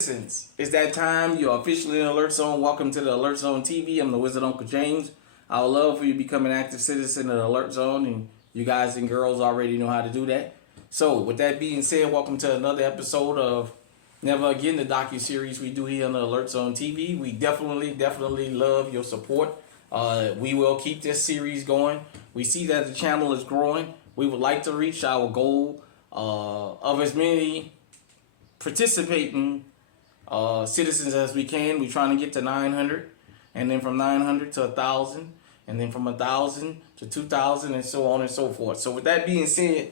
Citizens, it's that time. You're officially in Alert Zone. Welcome to the Alert Zone TV. I'm the Wizard Uncle James. I would love for you to become an active citizen of the Alert Zone, and you guys and girls already know how to do that. So, with that being said, welcome to another episode of Never Again, the docu-series we do here on the Alert Zone TV. We definitely love your support. We will keep this series going. We see that the channel is growing. We would like to reach our goal of as many participating citizens as we can. We're trying to get to 900, and then from 900 to 1,000, and then from 1,000 to 2,000, and so on and so forth. So with that being said,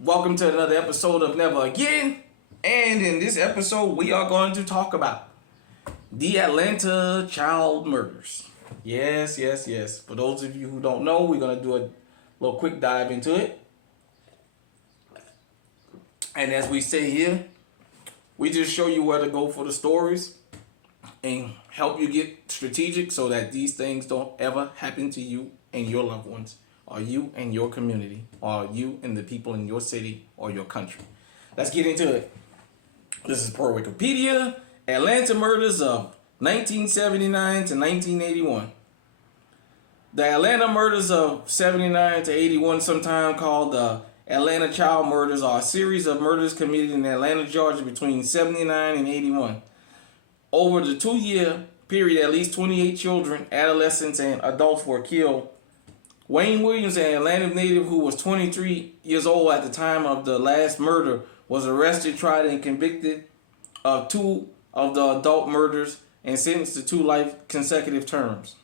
welcome to another episode of Never Again. And in this episode, we are going to talk about the Atlanta child murders. Yes. For those of you who don't know, we're going to do a little quick dive into it. And as we say here, we just show you where to go for the stories and help you get strategic so that these things don't ever happen to you and your loved ones, or you and your community, or you and the people in your city or your country. Let's get into it. This is per Wikipedia. Atlanta murders of 1979 to 1981. The Atlanta murders of 79 to 81, sometimes called the Atlanta child murders, are a series of murders committed in Atlanta, Georgia between 79 and 81. Over the 2-year period, at least 28 children, adolescents, and adults were killed. Wayne Williams, an Atlanta native who was 23 years old at the time of the last murder, was arrested, tried, and convicted of 2 of the adult murders and sentenced to 2 life consecutive terms.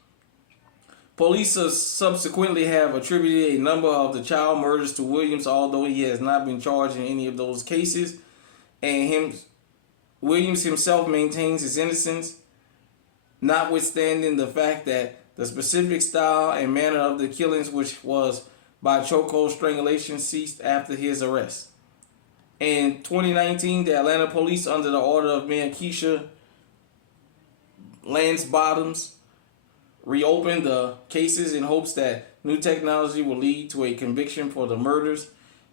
Police subsequently have attributed a number of the child murders to Williams, although he has not been charged in any of those cases, and Williams himself maintains his innocence, notwithstanding the fact that the specific style and manner of the killings, which was by chokehold strangulation, ceased after his arrest. In 2019, the Atlanta police, under the order of Mayor Keisha Lance Bottoms, reopened the cases in hopes that new technology will lead to a conviction for the murders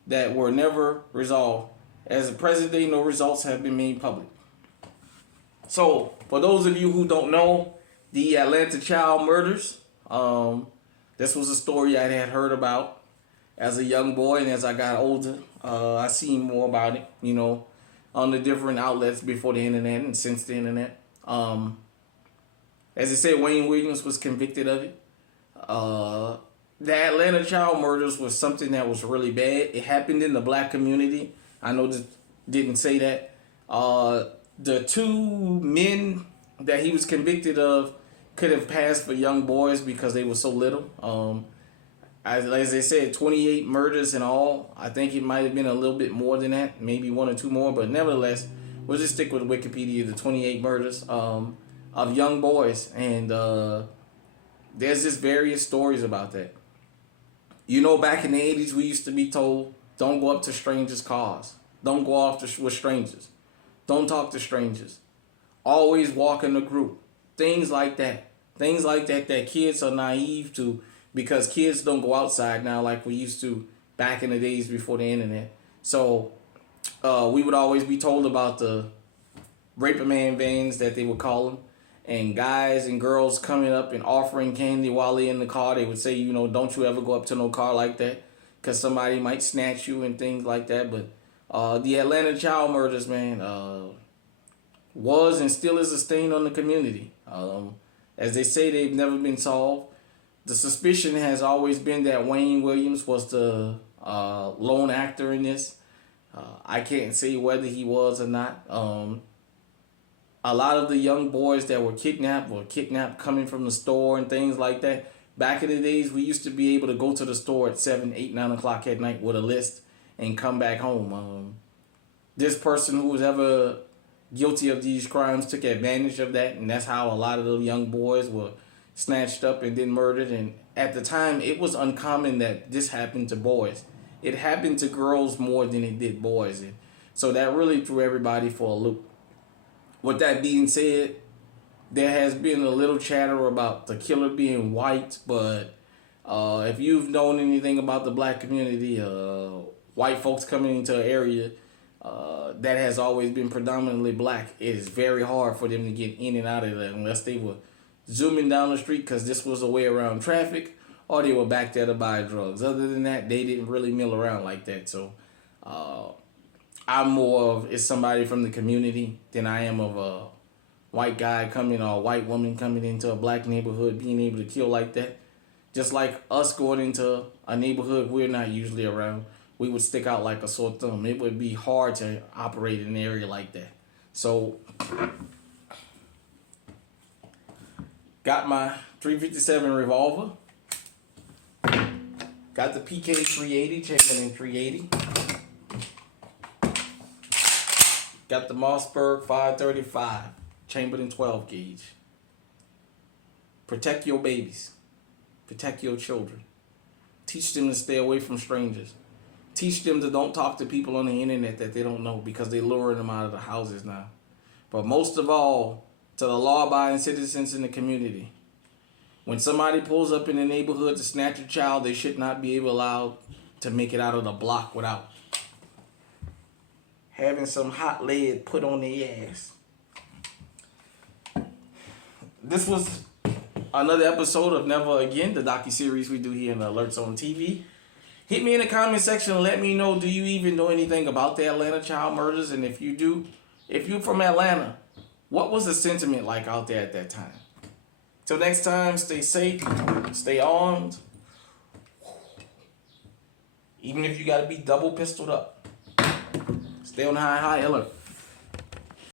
that were never resolved. As of present day, no results have been made public. So, for those of you who don't know, the Atlanta child murders, this was a story I had heard about as a young boy, and as I got older, I seen more about it, on the different outlets before the internet and since the internet. As I said, Wayne Williams was convicted of it. The Atlanta child murders was something that was really bad. It happened in the black community. I know this didn't say that. The 2 men that he was convicted of could have passed for young boys because they were so little. As I said, 28 murders in all. I think it might have been a little bit more than that, maybe 1 or 2 more, but nevertheless, we'll just stick with Wikipedia, the 28 murders of young boys. And there's just various stories about that. Back in the 80s, we used to be told, don't go up to strangers' cars. Don't go off with strangers. Don't talk to strangers. Always walk in a group. Things like that. Things like that kids are naive to, because kids don't go outside now like we used to back in the days before the internet. So we would always be told about the rape a man vans, that they would call them, and guys and girls coming up and offering candy while they're in the car. They would say, don't you ever go up to no car like that, because somebody might snatch you and things like that. But the Atlanta child murders, man, was and still is a stain on the community. As they say, they've never been solved. The suspicion has always been that Wayne Williams was the lone actor in this. I can't say whether he was or not. A lot of the young boys that were kidnapped coming from the store and things like that. Back in the days, we used to be able to go to the store at 7, 8, 9 o'clock at night with a list and come back home. This person who was ever guilty of these crimes took advantage of that, and that's how a lot of the young boys were snatched up and then murdered. And at the time, it was uncommon that this happened to boys. It happened to girls more than it did boys. And so that really threw everybody for a loop. With that being said, there has been a little chatter about the killer being white, but if you've known anything about the black community, white folks coming into an area that has always been predominantly black. It is very hard for them to get in and out of there unless they were zooming down the street because this was a way around traffic, or they were back there to buy drugs. Other than that, they didn't really mill around like that. So I'm more of it's somebody from the community than I am of a white guy coming or a white woman coming into a black neighborhood being able to kill like that. Just like us going into a neighborhood we're not usually around, we would stick out like a sore thumb. It would be hard to operate in an area like that. So, got my 357 revolver. Got the PK 380, Chamberlain 380. Got the Mossberg 535, Chamberlain 12 gauge. Protect your babies. Protect your children. Teach them to stay away from strangers. Teach them to don't talk to people on the internet that they don't know because they're luring them out of the houses now. But most of all, to the law-abiding citizens in the community. When somebody pulls up in the neighborhood to snatch a child, they should not be allowed to make it out of the block without having some hot lead put on their ass. This was another episode of Never Again, the docuseries we do here in the Alerts on TV. Hit me in the comment section and let me know, do you even know anything about the Atlanta child murders? And if you do, if you're from Atlanta, what was the sentiment like out there at that time? Till next time, stay safe, stay armed. Even if you got to be double pistoled up. Stay on high alert.